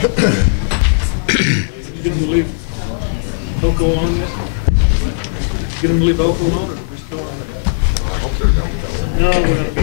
Get them to leave Oko on yet? Get them to leave Oko on, or we're still on there? I hope they're done. No, we're going to be.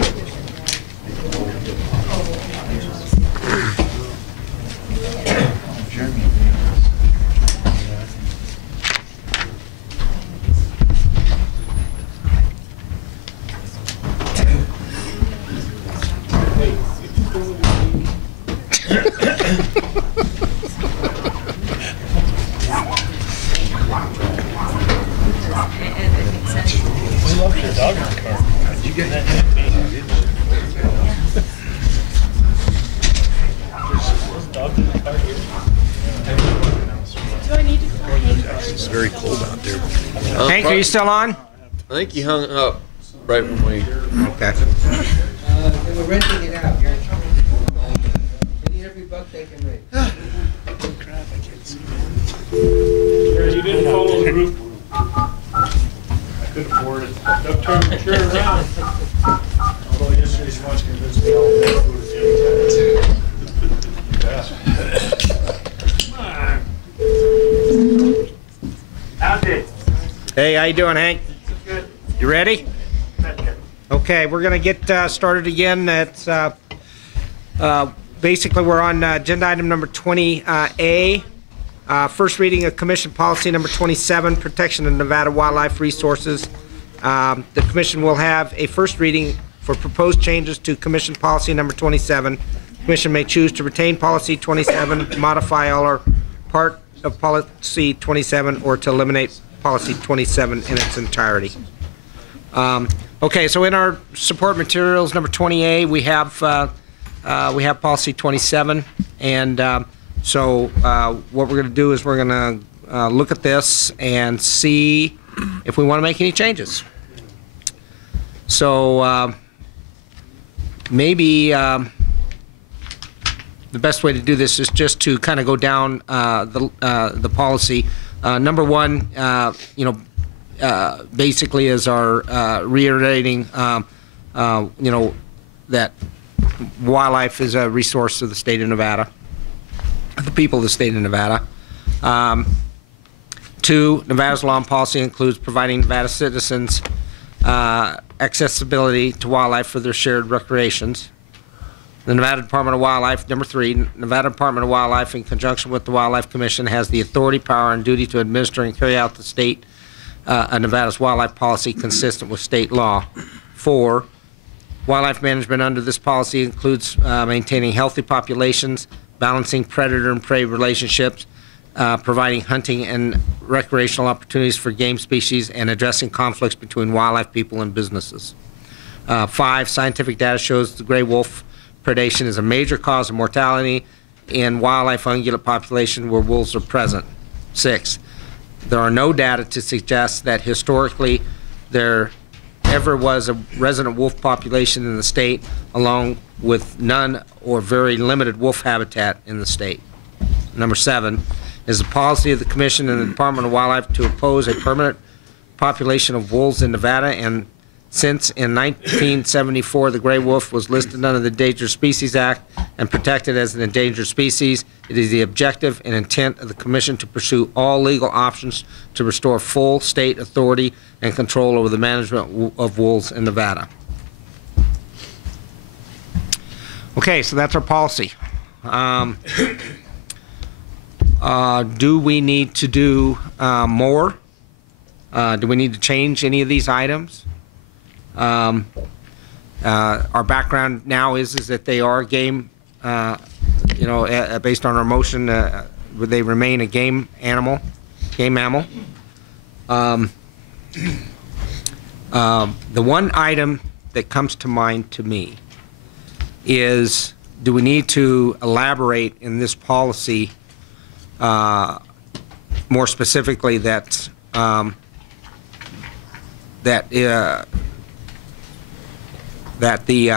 It's very cold out there. Hank, are you still on? I think he hung up right when we. Okay. They were renting it out. They need every buck they can make. You didn't follow the group. I could afford it. Duck turn the chair around. Although yesterday's watch convinced me I'll never go to Hey, how you doing, Hank? Good. You ready? Okay, we're gonna get started again. That's basically we're on agenda item number 20A. First reading of Commission Policy number 27, Protection of Nevada Wildlife Resources. The Commission will have a first reading for proposed changes to Commission Policy number 27. The Commission may choose to retain Policy 27, modify all or part of Policy 27, or to eliminate Policy 27 in its entirety. Okay, so in our support materials, number 20A, we have Policy 27, and so what we're going to do is we're going to look at this and see if we want to make any changes. So maybe the best way to do this is just to kind of go down the policy. Number one, basically is our reiterating, that wildlife is a resource of the state of Nevada, the people of the state of Nevada. Two, Nevada's law and policy includes providing Nevada citizens accessibility to wildlife for their shared recreations. The Nevada Department of Wildlife, number three, Nevada Department of Wildlife, in conjunction with the Wildlife Commission, has the authority, power, and duty to administer and carry out the state Nevada's wildlife policy consistent with state law. 4, wildlife management under this policy includes maintaining healthy populations, balancing predator and prey relationships, providing hunting and recreational opportunities for game species, and addressing conflicts between wildlife, people, and businesses. 5, scientific data shows the gray wolf predation is a major cause of mortality in wildlife ungulate population where wolves are present. 6, there are no data to suggest that historically there ever was a resident wolf population in the state, along with none or very limited wolf habitat in the state. Number 7, is the policy of the Commission and the Department of Wildlife to oppose a permanent population of wolves in Nevada, and since in 1974 the gray wolf was listed under the Endangered Species Act and protected as an endangered species, it is the objective and intent of the Commission to pursue all legal options to restore full state authority and control over the management of wolves in Nevada. Okay, so that's our policy. Do we need to do more? Do we need to change any of these items? Our background now is that they are game, based on our motion, they remain a game mammal. The one item that comes to mind to me is, do we need to elaborate in this policy more specifically that that the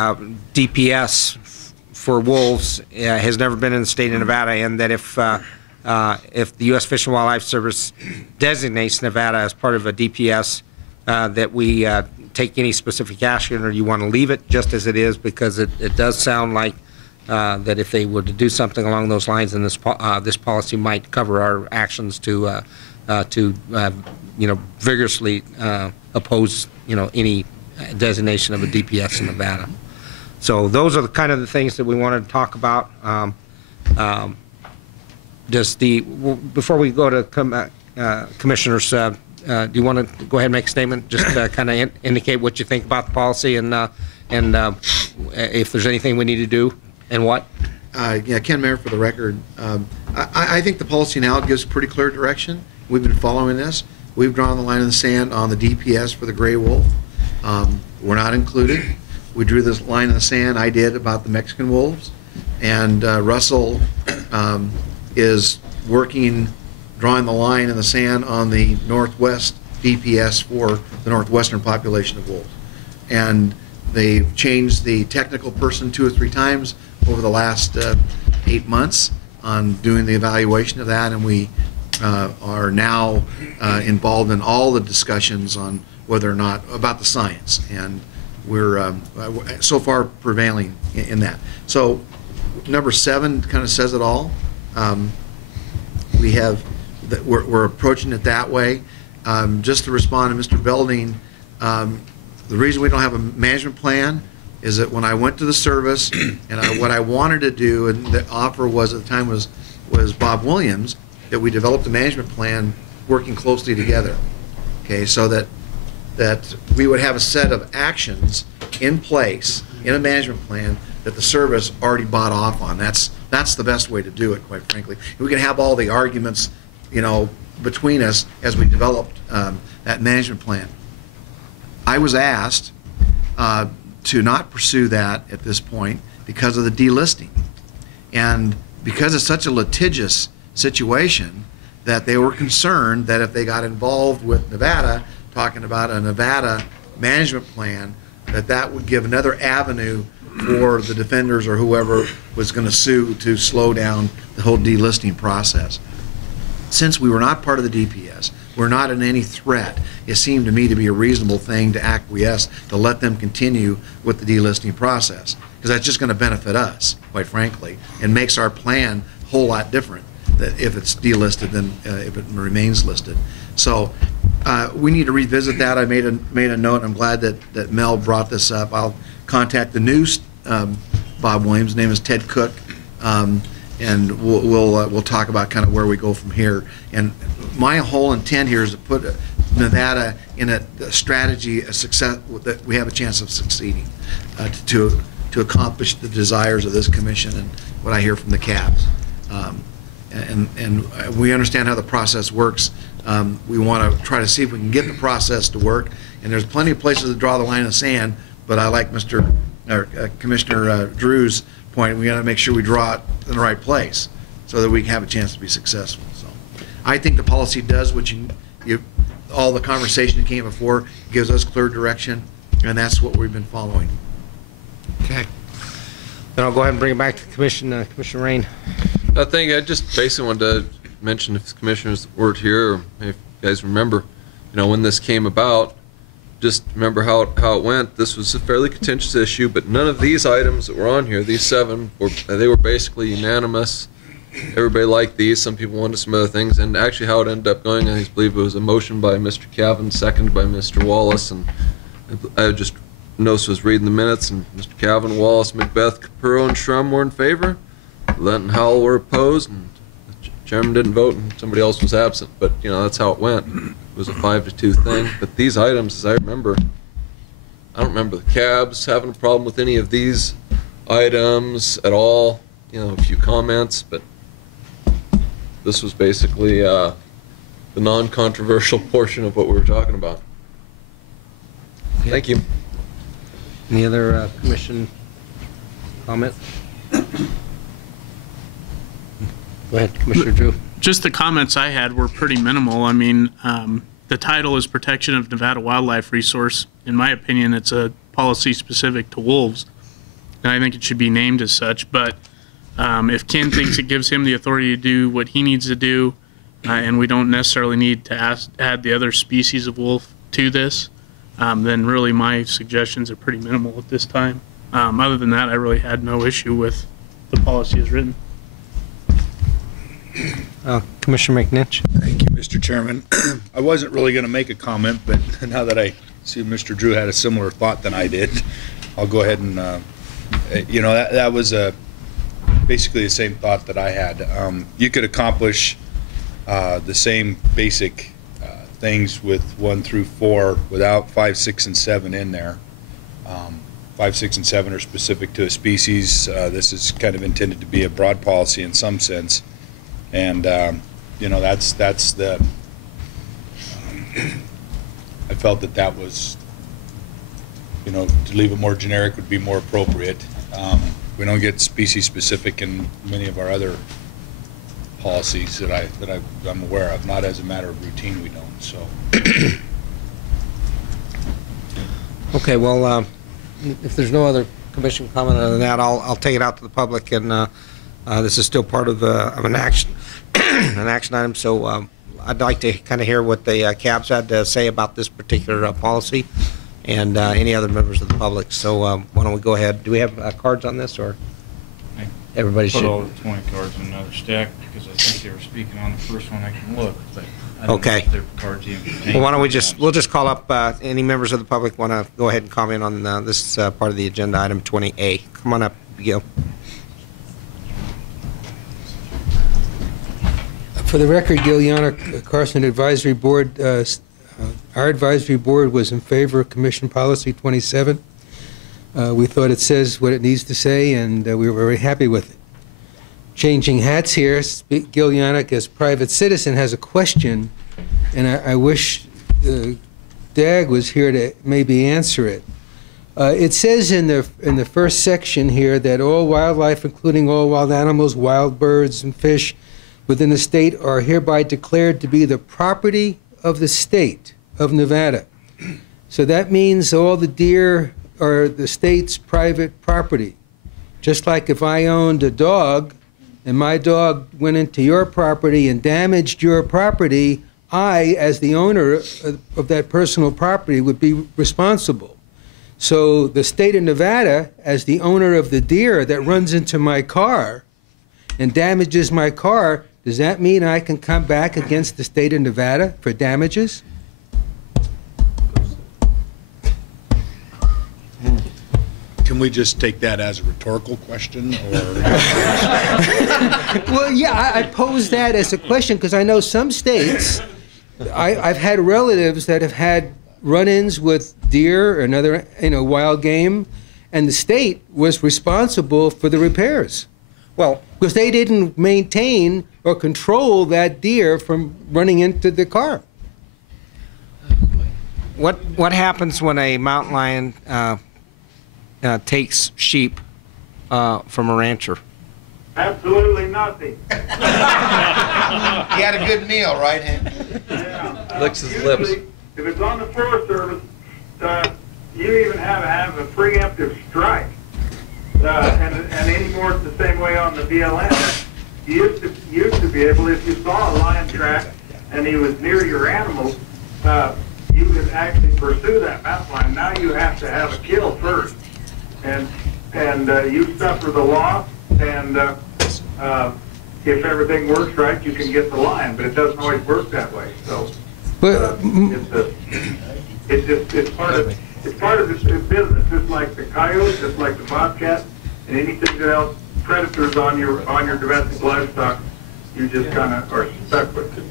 DPS for wolves has never been in the state of Nevada, and that if the U.S. Fish and Wildlife Service designates Nevada as part of a DPS, that we take any specific action, or you want to leave it just as it is, because it does sound like that if they were to do something along those lines, then this policy might cover our actions to vigorously oppose any designation of a DPS in Nevada. So those are the kind of the things that we wanted to talk about. Before we go to commissioners, do you want to go ahead and make a statement? Just kind of indicate what you think about the policy and if there's anything we need to do and what? Yeah, Ken Mayer for the record. I think the policy now gives pretty clear direction. We've been following this. We've drawn the line in the sand on the DPS for the gray wolf. We're not included. We drew this line in the sand, I did, about the Mexican wolves. And Russell is working, drawing the line in the sand on the Northwest DPS for the northwestern population of wolves. And they've changed the technical person 2 or 3 times over the last 8 months on doing the evaluation of that, and we are now involved in all the discussions on whether or not about the science, and we're so far prevailing in that. So number 7 kind of says it all. We're approaching it that way. Just to respond to Mr. Belding, the reason we don't have a management plan is that when I went to the service and what I wanted to do, and the offer was at the time was Bob Williams, that we developed a management plan working closely together. Okay, so that we would have a set of actions in place in a management plan that the service already bought off on. That's the best way to do it, quite frankly. We can have all the arguments, between us as we developed that management plan. I was asked to not pursue that at this point because of the delisting, and because it's such a litigious situation that they were concerned that if they got involved with Nevada, talking about a Nevada management plan, that would give another avenue for the defenders or whoever was going to sue to slow down the whole delisting process. Since we were not part of the DPS, we're not in any threat, it seemed to me to be a reasonable thing to acquiesce, to let them continue with the delisting process, because that's just going to benefit us, quite frankly, and makes our plan a whole lot different that if it's delisted than if it remains listed. So we need to revisit that. I made a note. I'm glad that Mel brought this up. I'll contact the new Bob Williams. His name is Ted Cook, and we'll talk about kind of where we go from here. And my whole intent here is to put Nevada in a strategy, a success that we have a chance of succeeding, to accomplish the desires of this commission and what I hear from the cabs. And we understand how the process works. We want to try to see if we can get the process to work. And there's plenty of places to draw the line in the sand, but I like Commissioner Drew's point. We got to make sure we draw it in the right place so that we can have a chance to be successful. So I think the policy does what all the conversation that came before gives us clear direction, and that's what we've been following. Okay. Then I'll go ahead and bring it back to the commission. Commissioner Rain. I think I just basically wanted to mention, if the commissioners weren't here, or if you guys remember, when this came about, just remember how it went. This was a fairly contentious issue, but none of these items that were on here, these 7, they were basically unanimous. Everybody liked these. Some people wanted some other things, and actually how it ended up going, I believe it was a motion by Mr. Cavan, seconded by Mr. Wallace, and I just noticed was reading the minutes, and Mr. Cavan, Wallace, McBeath, Capurro, and Shrum were in favor. Lent and Howell were opposed, and the chairman didn't vote, and somebody else was absent. But that's how it went. It was a 5-2 thing. But these items, as I remember, I don't remember the cabs having a problem with any of these items at all. A few comments, but this was basically the non-controversial portion of what we were talking about. Okay. Thank you. Any other commission comments? Go ahead, Commissioner Drew. Just the comments I had were pretty minimal. I mean, the title is Protection of Nevada Wildlife Resource. In my opinion, it's a policy specific to wolves, and I think it should be named as such. But if Ken thinks it gives him the authority to do what he needs to do, and we don't necessarily need to add the other species of wolf to this, then really my suggestions are pretty minimal at this time. Other than that, I really had no issue with the policy is written. Commissioner McNinch. Thank you, Mr. Chairman. I wasn't really going to make a comment, but now that I see Mr. Drew had a similar thought than I did, I'll go ahead and, that was basically the same thought that I had. You could accomplish the same basic things with 1 through 4 without 5, 6, and 7 in there. 5, 6, and 7 are specific to a species. This is kind of intended to be a broad policy in some sense. And, that's the, I felt that was, to leave it more generic would be more appropriate. We don't get species specific in many of our other policies that I'm aware of. Not as a matter of routine, we don't, so. Okay, well, if there's no other commission comment other than that, I'll take it out to the public, and this is still part of an action an action item. So I'd like to kind of hear what the CABs had to say about this particular policy, and any other members of the public. So why don't we go ahead? Do we have cards on this, or everybody should? Put all the 20 cards in another stack because I think they were speaking on the first one. I can look, but I don't know if their cards even contain. Well, why don't we'll just call up any members of the public want to go ahead and comment on this part of the agenda, item 20A. Come on up, Gil. For the record, Gil Yannick, Carson Advisory Board, our advisory board was in favor of Commission Policy 27. We thought it says what it needs to say, and we were very happy with it. Changing hats here, Gil Yannick, as private citizen, has a question, and I wish Dag was here to maybe answer it. It says in the first section here that all wildlife, including all wild animals, wild birds, and fish within the state are hereby declared to be the property of the state of Nevada. So that means all the deer are the state's private property. Just like if I owned a dog and my dog went into your property and damaged your property, I, as the owner of that personal property, would be responsible. So the state of Nevada, as the owner of the deer that runs into my car and damages my car, does that mean I can come back against the state of Nevada for damages? Can we just take that as a rhetorical question, or? Well, yeah, I pose that as a question because I know some states, I've had relatives that have had run-ins with deer and other, wild game, and the state was responsible for the repairs. Well, because they didn't maintain or control that deer from running into the car. What happens when a mountain lion takes sheep from a rancher? Absolutely nothing. He had a good meal, right? Yeah. Licks his lips. If it's on the Forest Service, you even have a preemptive strike. And anymore it's the same way on the BLM. You used to be able, if you saw a lion track and he was near your animal, you could actually pursue that mountain lion. Now you have to have a kill first, and you suffer the loss. And if everything works right, you can get the lion, but it doesn't always work that way. So it's part of this business, just like the coyote, just like the bobcat, and anything else, predators on your domestic livestock, you just kind of are stuck with it.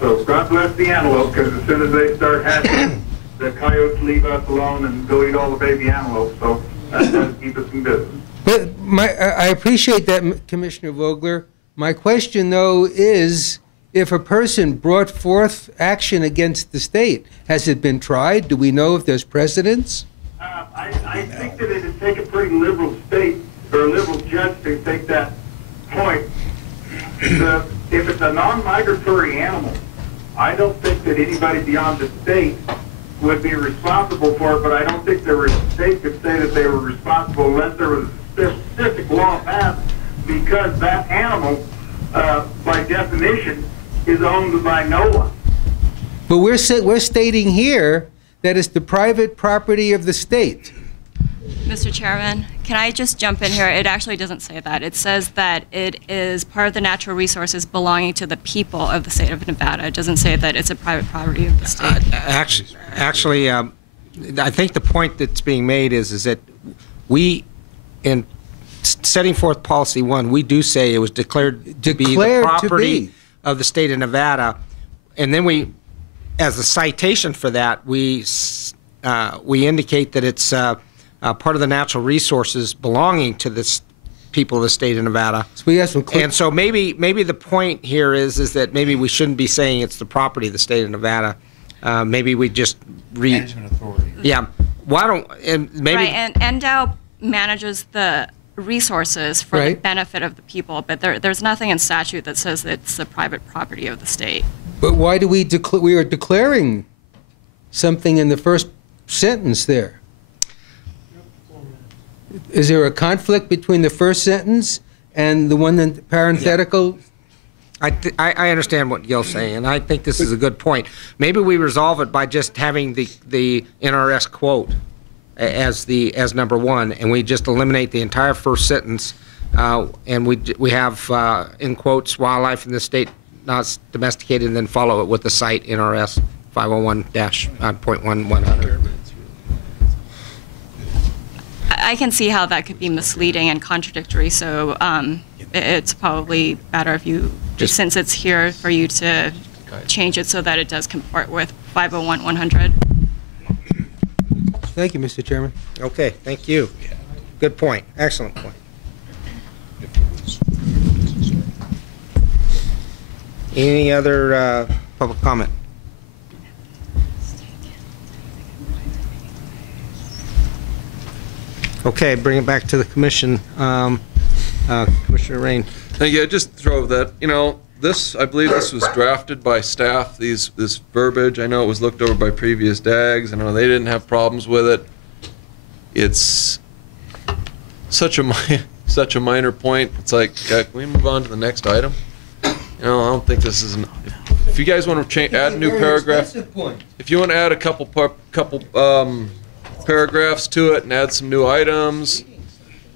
So God bless the antelope, because as soon as they start hatching, the coyotes leave us alone and go eat all the baby antelope. So that does keep us in business. But I appreciate that, Commissioner Vogler. My question, though, is if a person brought forth action against the state, has it been tried? Do we know if there's precedents? I think that it would take a pretty liberal state or a liberal judge to take that point. If it's a non-migratory animal, I don't think that anybody beyond the state would be responsible for it, but I don't think the state could say that they were responsible unless there was a specific law passed, because that animal, by definition, is owned by no one. But we're stating here that it's the private property of the state. Mr. Chairman, can I just jump in here? It actually doesn't say that. It says that it is part of the natural resources belonging to the people of the state of Nevada. It doesn't say that it's a private property of the state. Actually, I think the point that's being made is that we, in setting forth policy 1, we do say it was declared to be the property of the state of Nevada, and then we, as a citation for that, we indicate that it's part of the natural resources belonging to the people of the state of Nevada. So we have some and so maybe the point here is that maybe we shouldn't be saying it's the property of the state of Nevada. Maybe we just Management authority. Yeah. Why don't and maybe Right, and NDOW manages the resources for the benefit of the people, but there's nothing in statute that says that it's the private property of the state. But why do we are declaring something in the first sentence there? Is there a conflict between the first sentence and the one in parenthetical? I understand what Gil's saying, and I think this is a good point. Maybe we resolve it by just having the NRS quote as number 1, and we just eliminate the entire first sentence, and we have in quotes wildlife in the state not domesticated, and then follow it with the site NRS 501-.1100. I can see how that could be misleading and contradictory, so it's probably better if you, since it's here, for you to change it so that it does comport with 501-100. Thank you, Mr. Chairman. Okay, thank you. Good point. Excellent point. Any other public comment? Okay, bring it back to the commission. Commissioner Rain. Thank you. I just throw that, I believe this was drafted by staff, this verbiage. I know it was looked over by previous DAGs. I know they didn't have problems with it. It's such a minor point. It's like, can we move on to the next item? I don't think this is if you guys want to add a new paragraph, if you want to add a couple paragraphs to it and add some new items,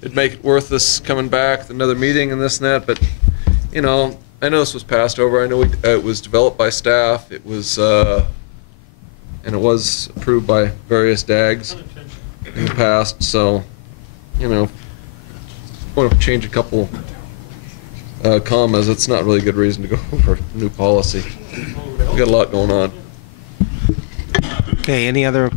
it'd make it worth us coming back to another meeting and this and that. But I know this was passed over. I know it was developed by staff. It was and it was approved by various DAGs in the past. So want to change a couple commas. It's not really a good reason to go over a new policy. We've got a lot going on. Okay, any other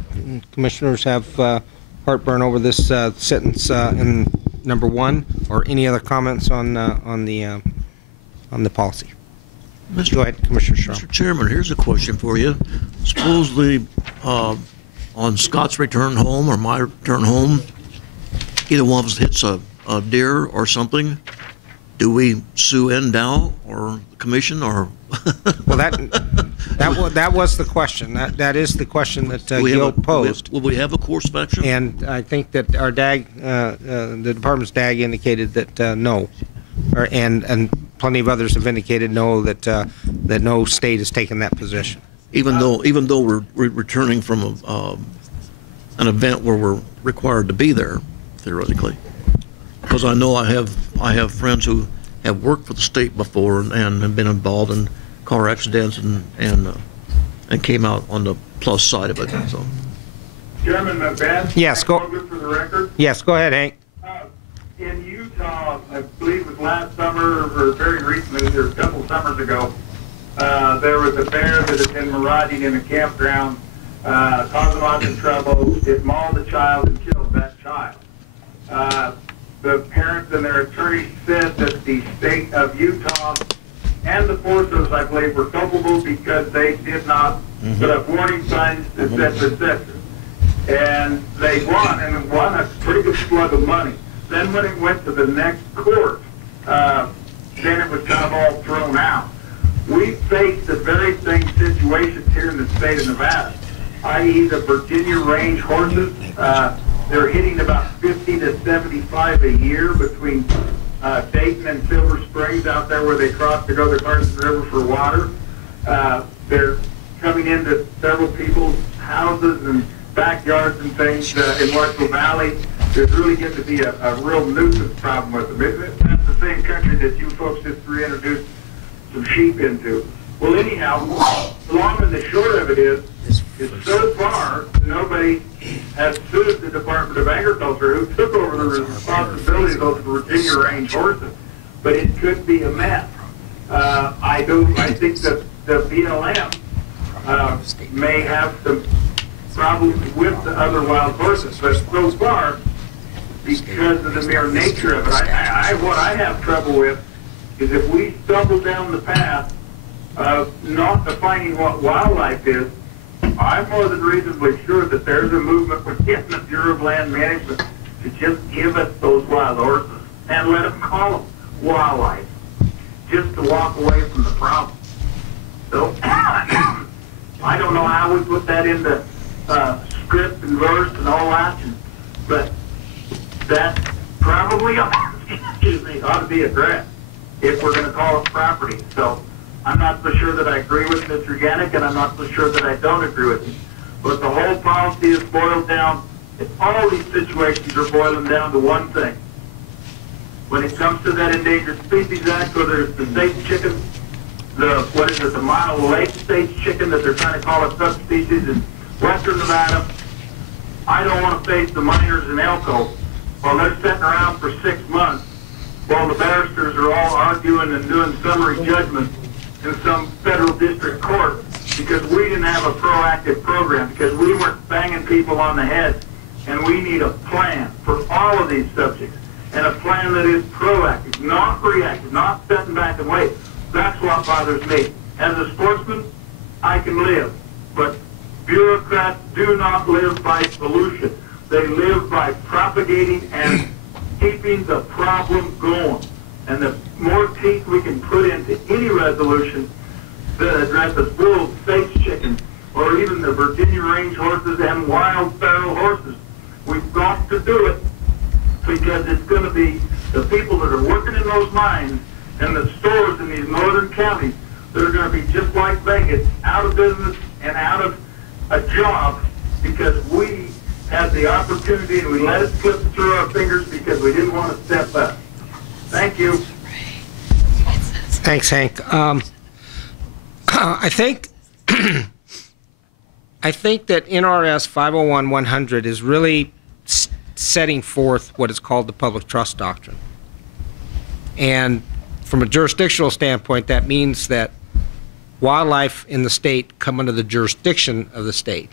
commissioners have heartburn over this sentence in number 1, or any other comments on the policy? Go ahead, Commissioner Shaw. Mr. Chairman, here's a question for you. Supposedly, on Scott's return home or my return home, either one of us hits a deer or something. Do we sue NDOW or the commission or? Well, that was the question. That is the question that Gil posed. Will we have a course of action? And I think that our DAG, the department's DAG, indicated that no, and plenty of others have indicated no, that no state has taken that position. Even though we're returning from an event where we're required to be there, theoretically. Because I know I have friends who have worked for the state before and have been involved in car accidents and came out on the plus side of it. So. Chairman McBeath. Yes, go. For the record. Yes, go ahead, Hank. In Utah, I believe it was last summer or very recently, or a couple summers ago, there was a bear that had been marauding in a campground, causing lots of trouble. It mauled a child and killed that child. The parents and their attorney said that the state of Utah and the Forest Service, I believe, were culpable because they did not put up warning signs, et cetera, et cetera. And they won, and won a pretty good slug of money. Then when it went to the next court, then it was kind of all thrown out. We face the very same situations here in the state of Nevada, i.e. the Virginia range horses. They're hitting about 50 to 75 a year between Dayton and Silver Springs out there where they cross to go to the Carson River for water. They're coming into several people's houses and backyards and things in Marshall Valley. there's really getting to be a real nuisance problem with them. That's the same country that you folks just reintroduced some sheep into. Well, anyhow, the long and the short of it is so far, nobody has sued the Department of Agriculture, who took over the responsibility of those Virginia range horses. But it could be a mess. I think that the BLM may have some problems with the other wild horses, but so far, because of the mere nature of it, what I have trouble with is if we stumble down the path of not defining what wildlife is, I'm more than reasonably sure that there's a movement within the Bureau of Land Management to just give us those wild horses and let them call them wildlife, just to walk away from the problem. So I don't know how we put that into script and verse and all that, but that probably ought to be addressed if we're going to call it property. So I'm not so sure that I agree with Mr. Yannick, and I'm not so sure that I don't agree with him. But the whole policy is boiled down, all these situations are boiling down to one thing. When it comes to that Endangered Species Act, whether it's the state chicken, the Mile Lake state chicken that they're trying to call a subspecies in western Nevada, I don't want to face the miners in Elko while they're sitting around for 6 months while the barristers are all arguing and doing summary judgment in some federal district court because we didn't have a proactive program, because we weren't banging people on the head. And we need a plan for all of these subjects, and a plan that is proactive, not reactive, not sitting back and wait. That's what bothers me. As a sportsman, I can live, but bureaucrats do not live by solution. They live by propagating and keeping the problem going. And the more teeth we can put into any resolution that addresses bulls, face chickens, or even the Virginia range horses and wild feral horses, we've got to do it, because it's going to be the people that are working in those mines and the stores in these northern counties that are going to be just like Vegas, out of business and out of a job because we had the opportunity and we let it slip through our fingers because we didn't want to step up. Thank you. Thanks, Hank. I think that NRS 501-100 is really setting forth what is called the public trust doctrine. And from a jurisdictional standpoint, that means that wildlife in the state come under the jurisdiction of the state,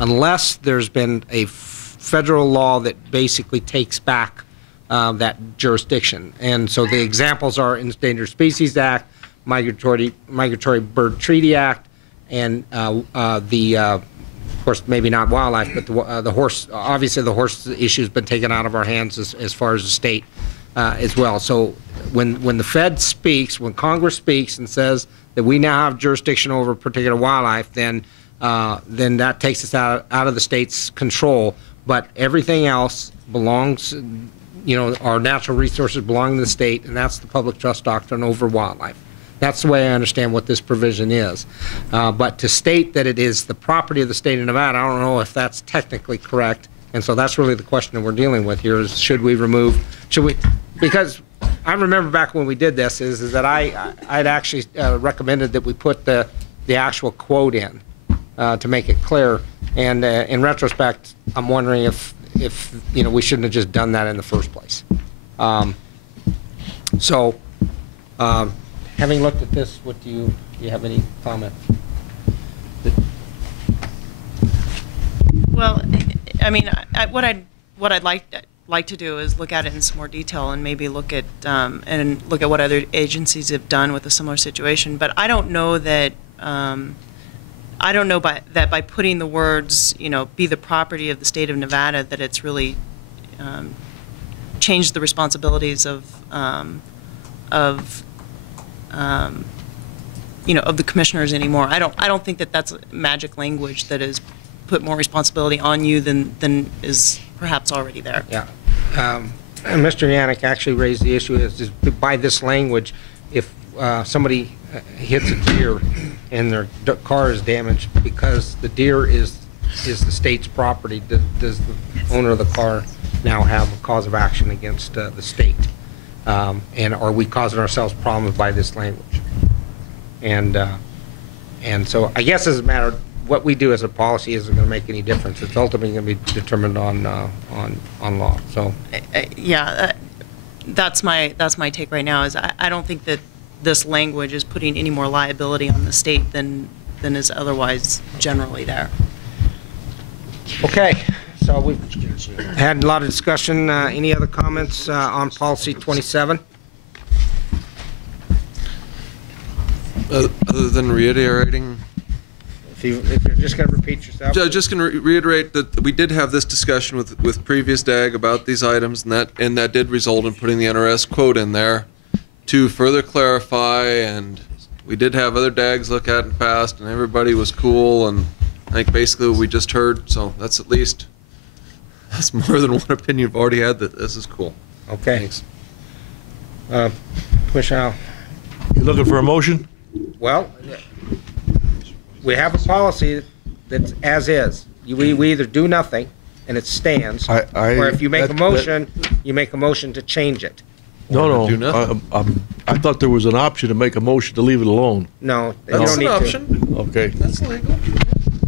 unless there's been a federal law that basically takes back that jurisdiction. And so the examples are Endangered Species Act, Migratory Bird Treaty Act, and of course, maybe not wildlife, but the horse, obviously the horse issue has been taken out of our hands as far as the state as well. So when the Fed speaks, when Congress speaks and says that we now have jurisdiction over particular wildlife, then that takes us out of the state's control. But everything else belongs, our natural resources belong to the state, and that's the public trust doctrine over wildlife. That's the way I understand what this provision is. But to state that it is the property of the state of Nevada, I don't know if that's technically correct. And so that's really the question that we're dealing with here is because I remember back when we did this is that I'd actually recommended that we put the actual quote in to make it clear. And in retrospect, I'm wondering if we shouldn't have just done that in the first place. Having looked at this, do you have any comment? Well, I mean, what I'd like to do is look at it in some more detail and maybe look at what other agencies have done with a similar situation. But I don't know that by putting the words, be the property of the state of Nevada, that it's really changed the responsibilities of the commissioners anymore. I don't think that that's magic language that has put more responsibility on you than is perhaps already there. Yeah. And Mr. Yannick actually raised the issue is by this language, if somebody hits a deer and their car is damaged because the deer is the state's property, does the owner of the car now have a cause of action against the state? And are we causing ourselves problems by this language? And so I guess as a matter, what we do as a policy isn't going to make any difference. It's ultimately going to be determined on law. So Yeah, that's my take right now. Is I don't think that this language is putting any more liability on the state than is otherwise generally there. okay, so we've had a lot of discussion. Any other comments on policy 27? Other than reiterating, If you're just going to repeat yourself. just going to reiterate that we did have this discussion with previous DAG about these items, and that did result in putting the NRS quote in there to further clarify. And we did have other DAGs look at it in the past, and everybody was cool. And I think basically what we just heard, so that's more than one opinion we've already had that this is cool. Okay. Thanks. Commissioner, You looking for a motion? well, we have a policy that's as is. We either do nothing and it stands, or if you make a motion, you make a motion to change it. Do No. nothing. I thought there was an option to make a motion to leave it alone. No, you That's don't an need to. option. Okay. That's legal.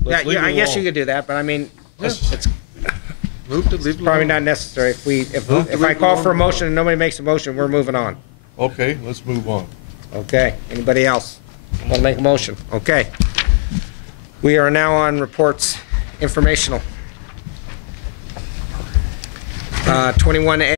Yeah, I guess you could do that, but I mean, it's Move to leave it probably alone. not necessary. If Move to I leave it call for a alone. motion and nobody makes a motion, we're moving on. Okay, let's move on. Okay, anybody else want to make a motion? Okay. We are now on reports, informational. 21A.